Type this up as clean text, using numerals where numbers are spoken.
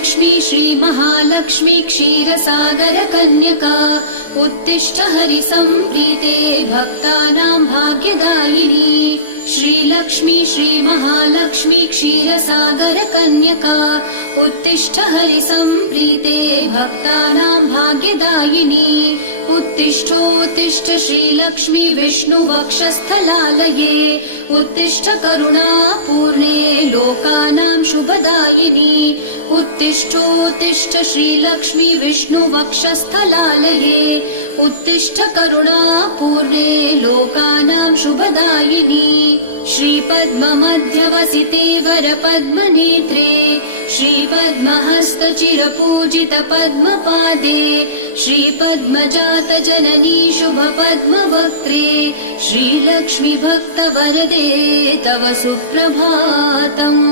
श्रीलक्ष्मी श्रीमहालक्ष्मी क्षीरसागरकन्यका उत्तिष्ठ हरिसम्प्रीते भक्तानां भाग्यदायिनी। श्रीलक्ष्मी श्रीमहालक्ष्मी क्षीरसागरकन्यका उत्तिष्ठ हरिसम्प्रीते भक्तानां भाग्यदायिनी। उत्तिष्ठोत्तिष्ठ श्रीलक्ष्मी विष्णुवक्षस्थलालये उत्तिष्ठ करुणापूर्णे लोकानां शुभदायिनी। उत्तिष्ठोत्तिष्ठ श्रीलक्ष्मी विष्णुवक्षस्थलालये उत्तिष्ठ करुणापूर्णे लोकानां शुभदायिनी। श्रीपद्ममध्यवसिते वरपद्मनेत्रे श्रीपद्महस्तचिरपूजित पद्मपादे श्रीपद्मजातजननी शुभपद्मवक्त्रे श्रीलक्ष्मी भक्तवरदे तव सुप्रभातम्।